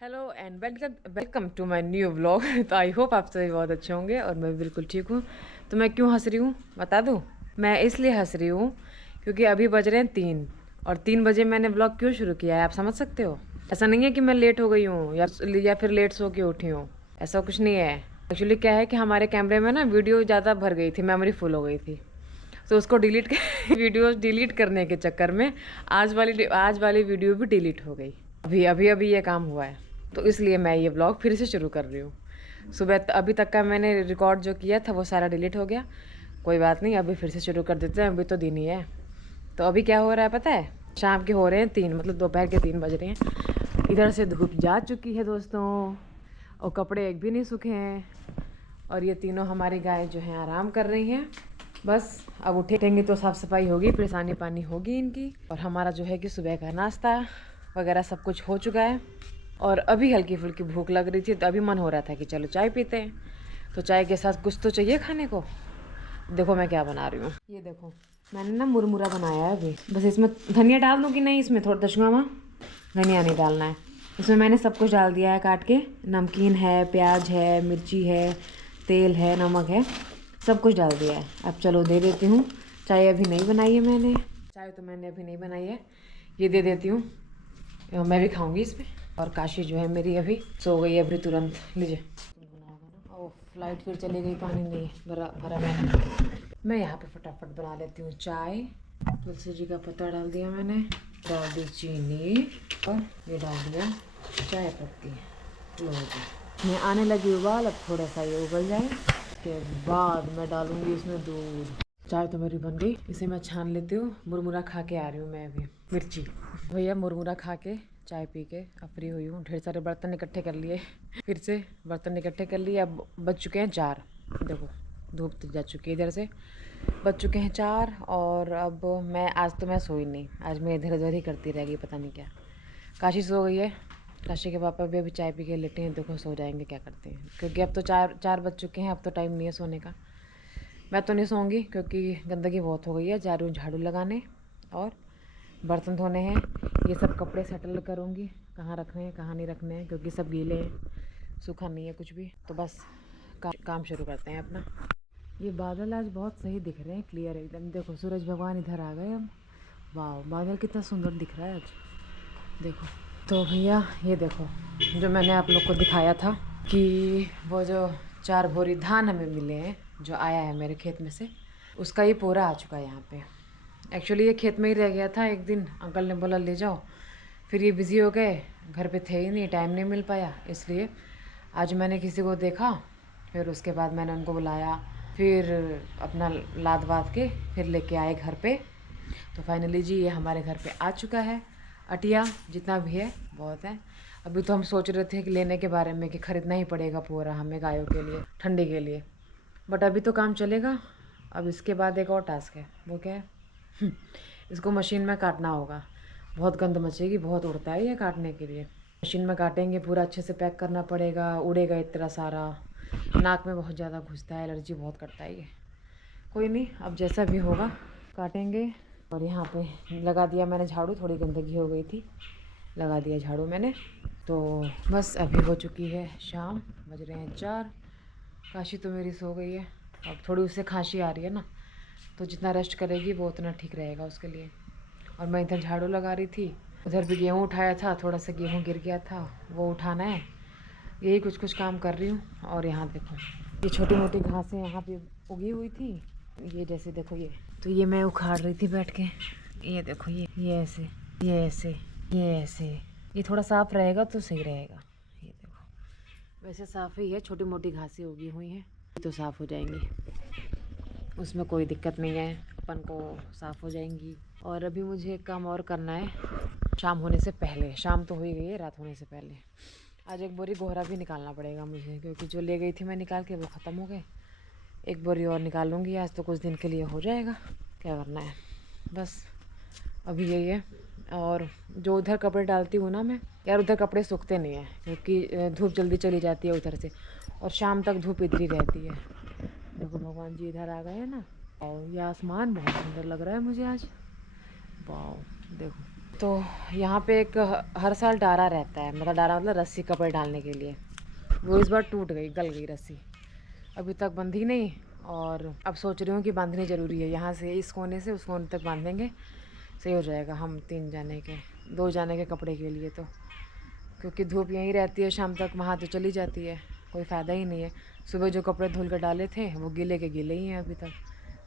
Hello and welcome welcome to my new vlog. तो I hope आप सभी बहुत अच्छे होंगे और मैं बिल्कुल ठीक हूँ। तो मैं क्यों हंस रही हूँ बता दूँ। मैं इसलिए हंस रही हूँ क्योंकि अभी बज रहे हैं 3 और 3 बजे मैंने व्लॉग क्यों शुरू किया है आप समझ सकते हो। ऐसा नहीं है कि मैं लेट हो गई हूँ या फिर लेट सो के उठी हूँ, ऐसा कुछ नहीं है। एक्चुअली क्या है कि हमारे कैमरे में ना वीडियो ज़्यादा भर गई थी, मेमोरी फुल हो गई थी, तो उसको डिलीट वीडियोस डिलीट करने के चक्कर में आज वाली वीडियो भी डिलीट हो गई। अभी अभी अभी ये काम हुआ है, तो इसलिए मैं ये व्लॉग फिर से शुरू कर रही हूँ। अभी तक का मैंने रिकॉर्ड जो किया था वो सारा डिलीट हो गया। कोई बात नहीं, अभी फिर से शुरू कर देते हैं, अभी तो दिन ही है। तो अभी क्या हो रहा है पता है, शाम के हो रहे हैं 3, मतलब दोपहर के 3 बज रहे हैं। इधर से धूप जा चुकी है दोस्तों, और कपड़े एक भी नहीं सूखे हैं। और ये तीनों हमारी गाय जो हैं आराम कर रही हैं। बस अब उठेंगे तो साफ़ सफाई होगी, फिर सानी पानी होगी इनकी, और हमारा जो है कि सुबह का नाश्ता वगैरह सब कुछ हो चुका है। और अभी हल्की फुल्की भूख लग रही थी, तो अभी मन हो रहा था कि चलो चाय पीते हैं। तो चाय के साथ कुछ तो चाहिए खाने को। देखो मैं क्या बना रही हूँ, ये देखो मैंने ना मुरमुरा बनाया है अभी। बस इसमें धनिया डाल दूँ कि नहीं, इसमें थोड़ा दशुआ धनिया नहीं डालना है। इसमें मैंने सब कुछ डाल दिया है काट के, नमकीन है, प्याज है, मिर्ची है, तेल है, नमक है, सब कुछ डाल दिया है। अब चलो दे देती हूँ। चाय अभी नहीं बनाई है मैंने, चाय तो मैंने अभी नहीं बनाई है, ये दे देती हूँ, मैं भी खाऊंगी इसमें। और काशी जो है मेरी अभी सो गई है, अभी तुरंत। लीजिए ओ फ्लाइट फिर चली गई, पानी नहीं भरा भरा मैं यहाँ पे फटाफट बना लेती हूँ चाय। तुलसी जी का पत्ता डाल दिया मैंने, डाल दी चीनी, और ये डाल दिया चाय पत्ती। लो जी, मैं आने लगी उबाल, अब थोड़ा सा ये उबल जाए, उसके बाद मैं डालूंगी इसमें दूध। चाय तो मेरी बन गई, इसे मैं छान लेती हूँ। मुरमुरा खा के आ रही हूँ मैं अभी, मिर्ची भैया। मुरमुरा खा के चाय पी के अब फ्री हुई हूँ। ढेर सारे बर्तन इकट्ठे कर लिए, फिर से बर्तन इकट्ठे कर लिए। अब बज चुके हैं 4, देखो धूप तो जा चुकी है इधर से, बज चुके हैं 4। और अब आज तो मैं सोई नहीं, आज मैं इधर उधर ही करती रह गई, पता नहीं क्या। काशी सो गई है, काशी के पापा भी अभी चाय पी के लेटे हैं, देखो सो जाएंगे क्या करते हैं, क्योंकि अब तो 4 बज चुके हैं, अब तो टाइम नहीं है सोने का। मैं तो नहीं सोऊंगी क्योंकि गंदगी बहुत हो गई है। जा रही हूँ झाड़ू लगाने और बर्तन धोने हैं। ये सब कपड़े सेटल करूँगी, कहाँ रखने हैं कहाँ नहीं रखने हैं, क्योंकि सब गीले हैं, सूखा नहीं है कुछ भी। तो बस काम शुरू करते हैं अपना। ये बादल आज बहुत सही दिख रहे हैं, क्लियर एकदम। देखो सूरज भगवान इधर आ गए अब। वाह, बादल कितना सुंदर दिख रहा है आज, देखो। तो भैया ये देखो, जो मैंने आप लोग को दिखाया था कि वो जो 4 बोरी धान हमें मिले हैं, जो आया है मेरे खेत में से, उसका ये पूरा आ चुका है यहाँ पे। एक्चुअली ये खेत में ही रह गया था, एक दिन अंकल ने बोला ले जाओ, फिर ये बिज़ी हो गए, घर पे थे ही नहीं, टाइम नहीं मिल पाया, इसलिए आज मैंने किसी को देखा, फिर उसके बाद मैंने उनको बुलाया, फिर अपना लाद वाद के फिर लेके आए घर पे। तो फाइनली जी ये हमारे घर पे आ चुका है। अटिया जितना भी है बहुत है। अभी तो हम सोच रहे थे कि लेने के बारे में कि ख़रीदना ही पड़ेगा पूरा हमें गायों के लिए, ठंडी के लिए, बट अभी तो काम चलेगा। अब इसके बाद एक और टास्क है, वो क्या है इसको मशीन में काटना होगा। बहुत गंद मचेगी, बहुत उड़ता है ये काटने के लिए। मशीन में काटेंगे, पूरा अच्छे से पैक करना पड़ेगा, उड़ेगा इतना सारा, नाक में बहुत ज़्यादा घुसता है, एलर्जी बहुत करता है ये। कोई नहीं, अब जैसा भी होगा काटेंगे। और यहाँ पे लगा दिया मैंने झाड़ू, थोड़ी गंदगी हो गई थी, लगा दिया झाड़ू मैंने। तो बस अभी हो चुकी है शाम, बज रहे हैं 4। काशी तो मेरी सो गई है, अब थोड़ी उससे खांसी आ रही है ना, तो जितना रेस्ट करेगी वो उतना ठीक रहेगा उसके लिए। और मैं इधर झाड़ू लगा रही थी, उधर भी गेहूँ उठाया था, थोड़ा सा गेहूँ गिर गया था, वो उठाना है। यही कुछ कुछ काम कर रही हूँ। और यहाँ देखो ये छोटी मोटी घासें यहाँ पे उगी हुई थी, ये जैसे देखो ये, तो ये मैं उखाड़ रही थी बैठ के। ये देखो ये ऐसे, ये ऐसे, ये ऐसे, ये थोड़ा साफ रहेगा तो सही रहेगा। ये देखो वैसे साफ ही है, छोटी मोटी घासें उगी हुई हैं तो साफ़ हो जाएंगी, उसमें कोई दिक्कत नहीं है, अपन को साफ़ हो जाएंगी। और अभी मुझे एक काम और करना है, शाम होने से पहले। शाम तो हो ही गई है, रात होने से पहले आज एक बोरी गोहरा भी निकालना पड़ेगा मुझे, क्योंकि जो ले गई थी मैं निकाल के वो ख़त्म हो गए। एक बोरी और निकाल लूँगी आज, तो कुछ दिन के लिए हो जाएगा। क्या करना है बस अभी यही है। और जो उधर कपड़े डालती हूँ ना मैं, यार उधर कपड़े सूखते नहीं हैं, क्योंकि धूप जल्दी चली जाती है उधर से, और शाम तक धूप इधर ही रहती है। देखो भगवान जी इधर आ गए हैं ना, और ये आसमान बहुत सुंदर लग रहा है मुझे आज। वाह देखो, तो यहाँ पे एक हर साल डारा रहता है, मतलब डारा मतलब रस्सी कपड़े डालने के लिए। वो इस बार टूट गई, गल गई रस्सी, अभी तक बंधी नहीं। और अब सोच रही हूँ कि बांधनी ज़रूरी है, यहाँ से इस कोने से उस कोने तक बांधेंगे, सही हो जाएगा। हम 3 जाने के 2 जाने के कपड़े के लिए तो, क्योंकि धूप यहीं रहती है शाम तक, वहाँ तो चली जाती है, कोई फ़ायदा ही नहीं है। सुबह जो कपड़े धुल कर डाले थे वो गीले के गीले ही हैं अभी तक।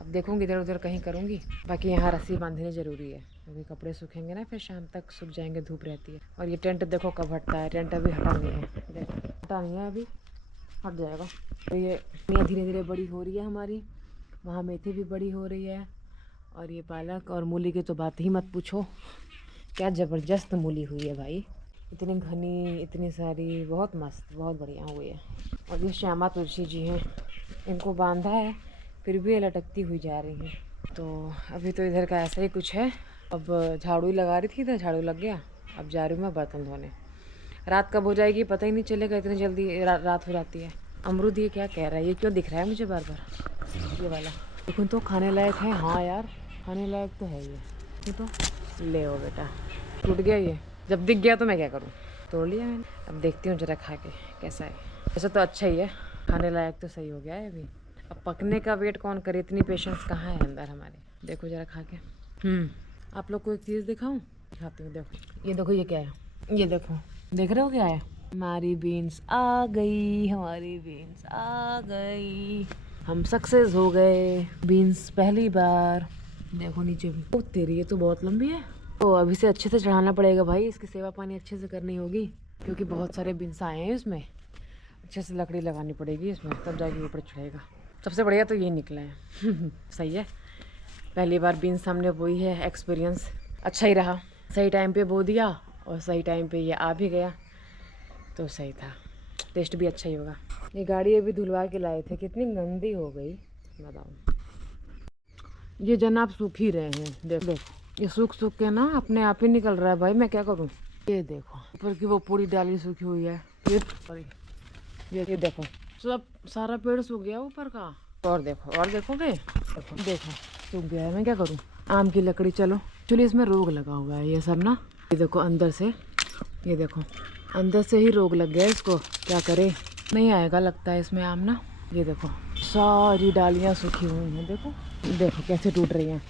अब देखूँगी इधर उधर कहीं करूँगी। बाकी यहाँ रस्सी बांधनी ज़रूरी है, क्योंकि कपड़े सूखेंगे ना, फिर शाम तक सूख जाएंगे, धूप रहती है। और ये टेंट देखो कब हटता है, टेंट अभी हटा नहीं है, देखो हटा नहीं है, अभी हट जाएगा। तो ये धीरे धीरे बड़ी हो रही है हमारी, वहाँ मेथी भी बड़ी हो रही है। और ये पालक और मूली की तो बात ही मत पूछो, क्या ज़बरदस्त मूली हुई है भाई, इतनी घनी, इतनी सारी, बहुत मस्त, बहुत बढ़िया हुई है। और ये श्यामा तुलसी जी हैं, इनको बांधा है फिर भी ये लटकती हुई जा रही हैं। तो अभी तो इधर का ऐसा ही कुछ है। अब झाड़ू ही लगा रही थी, इधर झाड़ू लग गया, अब जा रही हूँ मैं बर्तन धोने। रात कब हो जाएगी पता ही नहीं चलेगा, इतनी जल्दी रात हो जाती है। अमरूद ये क्या कह रहा है, ये क्यों दिख रहा है मुझे बार बार, ये वाला लेकिन तो खाने लायक है। हाँ यार खाने लायक तो है ये तो। ले ओ बेटा, टूट गया ये, जब दिख गया तो मैं क्या करूँ, तोड़ लिया मैंने। अब देखती हूँ जरा खा के कैसा है। वैसे तो अच्छा ही है, खाने लायक तो सही हो गया है अभी। अब पकने का वेट कौन करे, इतनी पेशेंस कहाँ है अंदर हमारे। देखो जरा खा के। आप लोग को एक चीज़ दिखाऊँ, दिखाती हूँ। देखो ये, देखो ये क्या है, ये देखो, देख रहे हो क्या है। हमारी बीन्स आ गई, हमारी बीन्स आ गई, हम सक्सेस हो गए। बीन्स पहली बार, देखो नीचे भी। ओ तेरी, ये तो बहुत लंबी है। तो अभी से अच्छे से चढ़ाना पड़ेगा भाई, इसकी सेवा पानी अच्छे से करनी होगी, क्योंकि बहुत सारे बीन्स आए हैं इसमें। अच्छे से लकड़ी लगानी पड़ेगी इसमें, तब जाके ऊपर चढ़ेगा। सबसे बढ़िया तो ये निकला है सही है, पहली बार बीन्स हमने बोई है, एक्सपीरियंस अच्छा ही रहा। सही टाइम पे बो दिया और सही टाइम पे ये आ भी गया, तो सही था, टेस्ट भी अच्छा ही होगा। ये गाड़ी अभी धुलवा के लाए थे, कितनी गंदी हो गई बताओ। ये जनाब सूख ही रहे हैं, देखो ये सूख सूख के ना अपने आप ही निकल रहा है भाई, मैं क्या करूँ। ये देखो ऊपर की वो पूरी डाली सूखी हुई है, ये देखो सब सारा पेड़ सूख गया ऊपर का। और देखोगे, देखो सूख गया है, मैं क्या करूँ। आम की लकड़ी, चलो चलिए, इसमें रोग लगा हुआ है ये सब ना, ये देखो अंदर से, ये देखो अंदर से ही रोग लग गया इसको, क्या करे, नहीं आएगा लगता है इसमें आम ना। ये देखो सारी डालियाँ सूखी हुई हैं, देखो कैसे टूट रही हैं,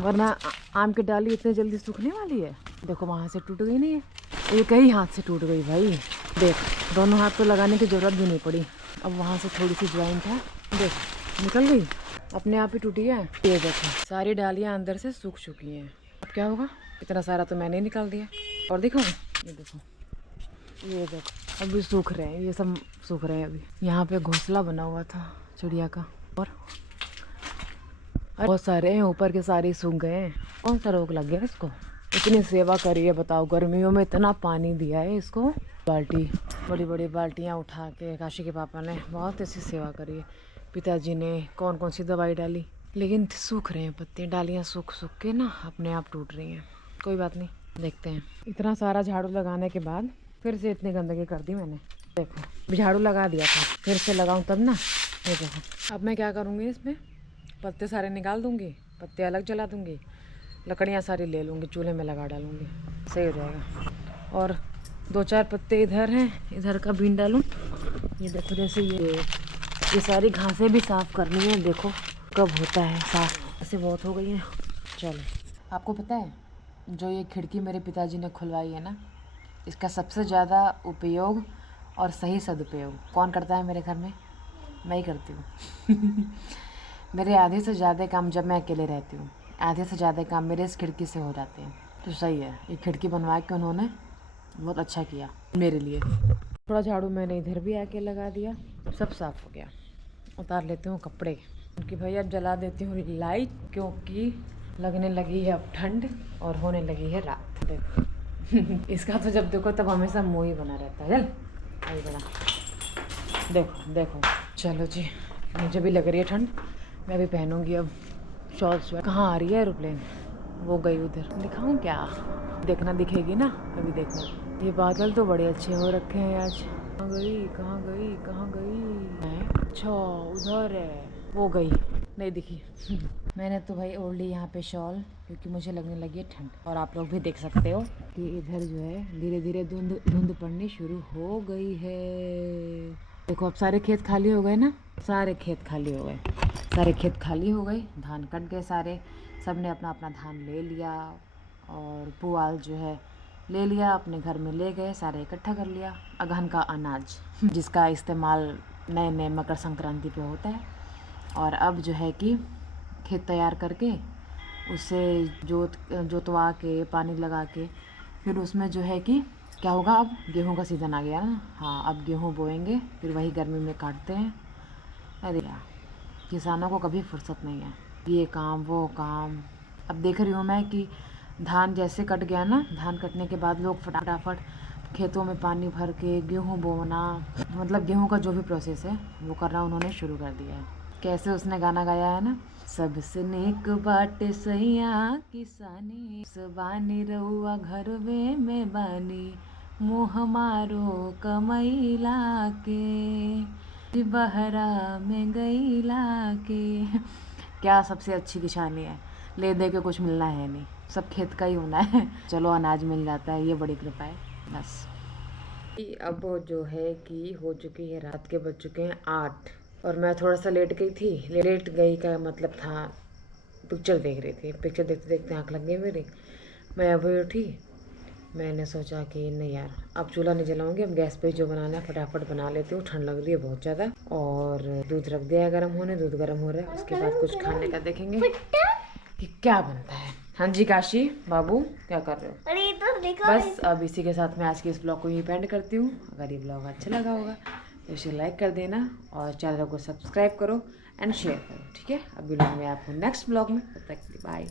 वरना आम की डाली इतनी जल्दी सूखने वाली है। देखो वहाँ से टूट गई नहीं है, एक ही हाथ से टूट गई भाई, देख दोनों हाथ तो लगाने की ज़रूरत भी नहीं पड़ी। अब वहाँ से थोड़ी सी ज्वाइंट है, देख निकल गई, अपने आप ही टूटी है। ये देखो सारी डालियाँ अंदर से सूख चुकी हैं, अब क्या होगा, इतना सारा तो मैंने निकाल दिया। और देखो ये देखो, ये देखो अभी सूख रहे हैं, ये सब सूख रहे हैं अभी। यहाँ पे घोंसला बना हुआ था चिड़िया का, और बहुत सारे हैं, ऊपर के सारे सूख गए हैं। कौन सा रोग लग गया इसको, इतनी सेवा करी है बताओ, गर्मियों में इतना पानी दिया है इसको, बाल्टी, बड़ी बड़ी बाल्टियाँ उठा के काशी के पापा ने बहुत ऐसी सेवा करी है, पिताजी ने कौन कौन सी दवाई डाली, लेकिन सूख रहे हैं पत्ते, डालियाँ सूख सूख के ना अपने आप टूट रही हैं। कोई बात नहीं, देखते हैं। इतना सारा झाड़ू लगाने के बाद फिर से इतनी गंदगी कर दी मैंने, देखो झाड़ू लगा दिया था, फिर से लगाऊं तब ना। ये देखो अब मैं क्या करूँगी, इसमें पत्ते सारे निकाल दूँगी, पत्ते अलग जला दूँगी, लकड़ियाँ सारी ले लूँगी, चूल्हे में लगा डालूँगी, सही हो जाएगा। और 2-4 पत्ते इधर हैं, इधर का बीन डालूँ। ये देखो जैसे ये सारी घासें भी साफ़ करनी है, देखो कब होता है साफ़, ऐसे बहुत हो गई हैं। चलो आपको पता है, जो ये खिड़की मेरे पिताजी ने खुलवाई है ना, इसका सबसे ज़्यादा उपयोग और सही सदुपयोग कौन करता है मेरे घर में, मैं ही करती हूँ मेरे आधे से ज़्यादा काम जब मैं अकेले रहती हूँ, आधे से ज़्यादा काम मेरे इस खिड़की से हो जाते हैं। तो सही है, ये खिड़की बनवा के उन्होंने बहुत अच्छा किया मेरे लिए। थोड़ा झाड़ू मैंने इधर भी आके लगा दिया, सब साफ़ हो गया। उतार लेती हूँ कपड़े, क्योंकि भाई अब जला देती हूँ लाइट, क्योंकि लगने लगी है अब ठंड और होने लगी है रात। देखो इसका तो जब देखो तब हमेशा मुँह ही बना रहता है। चल आई बड़ा, देखो चलो जी, मुझे भी लग रही है ठंड, मैं भी पहनूंगी अब शॉल स्वेटर। कहाँ आ रही है एरोप्लेन, वो गई उधर, दिखाऊं क्या, देखना दिखेगी ना, अभी देखना। ये बादल तो बड़े अच्छे हो रखे हैं आज। कहाँ गई, अच्छा उधर है, वो गई, नहीं दिखी। मैंने तो भाई ओढ़ ली यहाँ पे शॉल, क्योंकि मुझे लगने लगी है ठंड। और आप लोग भी देख सकते हो कि इधर जो है धीरे धीरे धुंध पड़नी शुरू हो गई है। देखो अब सारे खेत खाली हो गए ना, सारे खेत खाली हो गए, सारे खेत खाली हो गए, धान कट गए सारे, सब ने अपना अपना धान ले लिया और पुआल जो है ले लिया, अपने घर में ले गए, सारे इकट्ठा कर लिया। अगहन का अनाज जिसका इस्तेमाल नए नए मकर संक्रांति पे होता है। और अब जो है कि खेत तैयार करके उसे जोतवा के पानी लगा के फिर उसमें जो है कि क्या होगा, अब गेहूं का सीज़न आ गया ना। हाँ, अब गेहूं बोएंगे, फिर वही गर्मी में काटते हैं। अरे यार, किसानों को कभी फुर्सत नहीं है, ये काम वो काम। अब देख रही हूँ मैं कि धान जैसे कट गया ना, धान कटने के बाद लोग फटाफट खेतों में पानी भर के गेहूँ बोना, मतलब गेहूँ का जो भी प्रोसेस है वो करना उन्होंने शुरू कर दिया है। कैसे उसने गाना गाया है ना, सबसे नेक बाटे सैया किसानी, बानी रहुआ घरवे में बानी, मुँह मारो कमैला के बहरा में गईला के। क्या सबसे अच्छी किसानी है, ले दे के कुछ मिलना है नहीं, सब खेत का ही होना है। चलो अनाज मिल जाता है, ये बड़ी कृपा है बस। अब जो है कि हो चुकी है रात के बज चुके हैं 8 और मैं थोड़ा सा लेट गई थी। लेट गई का मतलब था पिक्चर देख रही थी, पिक्चर देखते देखते आँख लग गई मेरी। मैं अभी उठी, मैंने सोचा कि नहीं यार अब चूल्हा नहीं जलाऊंगी, अब गैस पे जो बनाना है फटाफट बना लेती हूँ, ठंड लग रही है बहुत ज़्यादा। और दूध रख दिया है गर्म होने, दूध गर्म हो रहा है, उसके बाद कुछ खाने का देखेंगे कि क्या बनता है। हाँ जी काशी बाबू, क्या कर रहे हो? अरे तो बस अब इसी के साथ मैं आज के इस ब्लॉग को यहीं पेंड करती हूँ। अगर ये ब्लॉग अच्छा लगा होगा तो इसे लाइक कर देना और चैनल को सब्सक्राइब करो एंड शेयर करो, ठीक है। अब मिलूंगी मैं आपको नेक्स्ट ब्लॉग में, तब तक बाय।